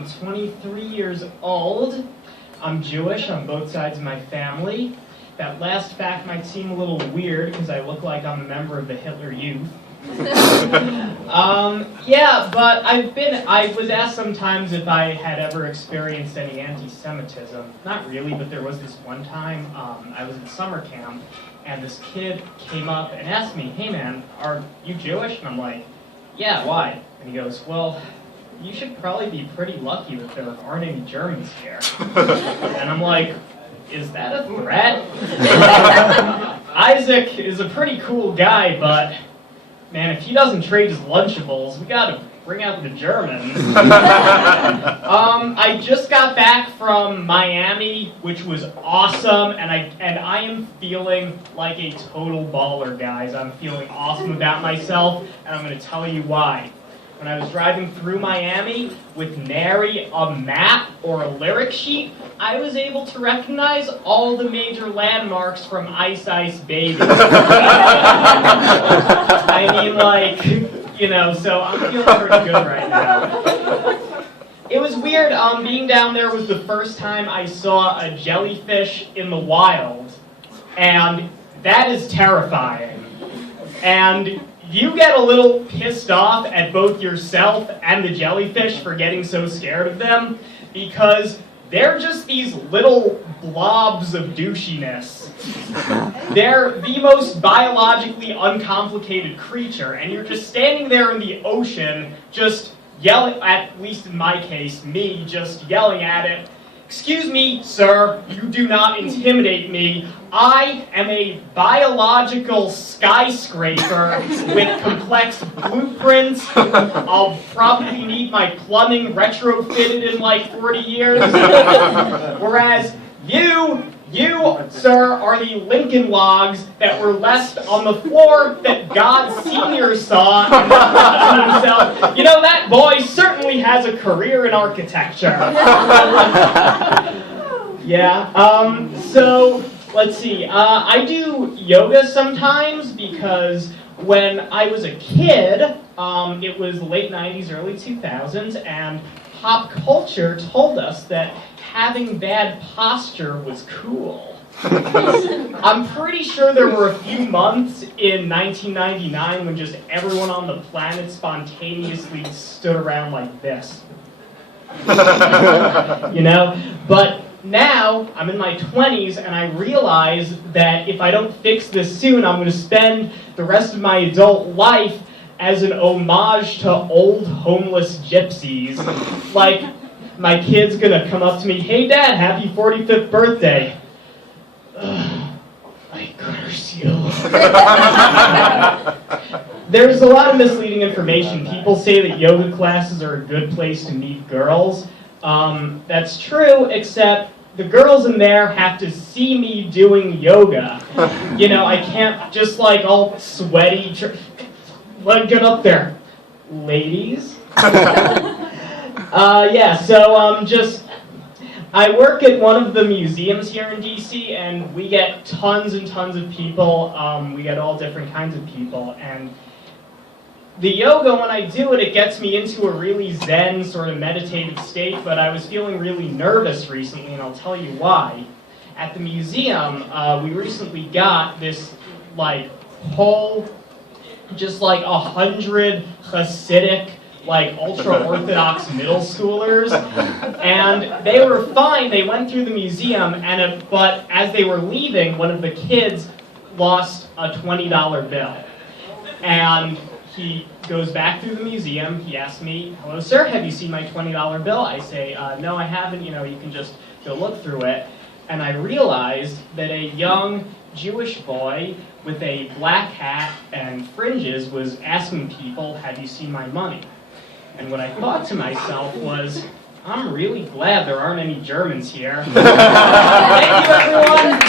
I'm 23 years old. I'm Jewish on both sides of my family. That last fact might seem a little weird because I look like I'm a member of the Hitler Youth. Yeah, but I was asked sometimes if I had ever experienced any anti-Semitism. Not really, but there was this one time I was in summer camp, and this kid came up and asked me, "Hey man, are you Jewish?" And I'm like, "Yeah, why?" And he goes, "Well, you should probably be pretty lucky that there aren't any Germans here." And I'm like, "Is that a threat?" Isaac is a pretty cool guy, but man, if he doesn't trade his Lunchables, we gotta bring out the Germans. I just got back from Miami, which was awesome, and I am feeling like a total baller, guys. I'm feeling awesome about myself, and I'm gonna tell you why. When I was driving through Miami with nary a map or a lyric sheet, I was able to recognize all the major landmarks from Ice Ice Baby. I mean, like, you know, so I'm feeling pretty good right now. It was weird, being down there was the first time I saw a jellyfish in the wild, and that is terrifying. And you get a little pissed off at both yourself and the jellyfish for getting so scared of them, because they're just these little blobs of douchiness. They're the most biologically uncomplicated creature, and you're just standing there in the ocean, just yelling, at least in my case, me, just yelling at it, "Excuse me, sir, you do not intimidate me. I am a biological skyscraper with complex blueprints. I'll probably need my plumbing retrofitted in like 40 years. Whereas you, sir, are the Lincoln logs that were left on the floor that God Sr. saw and thought to himself, you know, that boy certainly has a career in architecture." Yeah, so let's see. I do yoga sometimes because when I was a kid, it was the late 90s, early 2000s, and pop culture told us that having bad posture was cool. I'm pretty sure there were a few months in 1999 when just everyone on the planet spontaneously stood around like this. You know? But now, I'm in my 20s, and I realize that if I don't fix this soon, I'm going to spend the rest of my adult life as an homage to old homeless gypsies. Like, my kid's going to come up to me, "Hey Dad, happy 45th birthday." I curse you. There's a lot of misleading information. People say that yoga classes are a good place to meet girls. That's true, except the girls in there have to see me doing yoga. You know, I can't just like all sweaty, get up there. Ladies? Yeah, so I work at one of the museums here in DC, and we get tons and tons of people. We get all different kinds of people, and the yoga, when I do it, it gets me into a really zen, sort of meditative state, but I was feeling really nervous recently, and I'll tell you why. At the museum, we recently got this, like, whole, just like 100 Hasidic, like, ultra-Orthodox middle schoolers, and they were fine. They went through the museum, but as they were leaving, one of the kids lost a $20 bill, and he goes back through the museum. He asks me, "Hello, sir, have you seen my $20 bill?" I say, "No, I haven't. You know, you can just go look through it." And I realized that a young Jewish boy with a black hat and fringes was asking people, "Have you seen my money?" And what I thought to myself was, I'm really glad there aren't any Germans here. Thank you, everyone.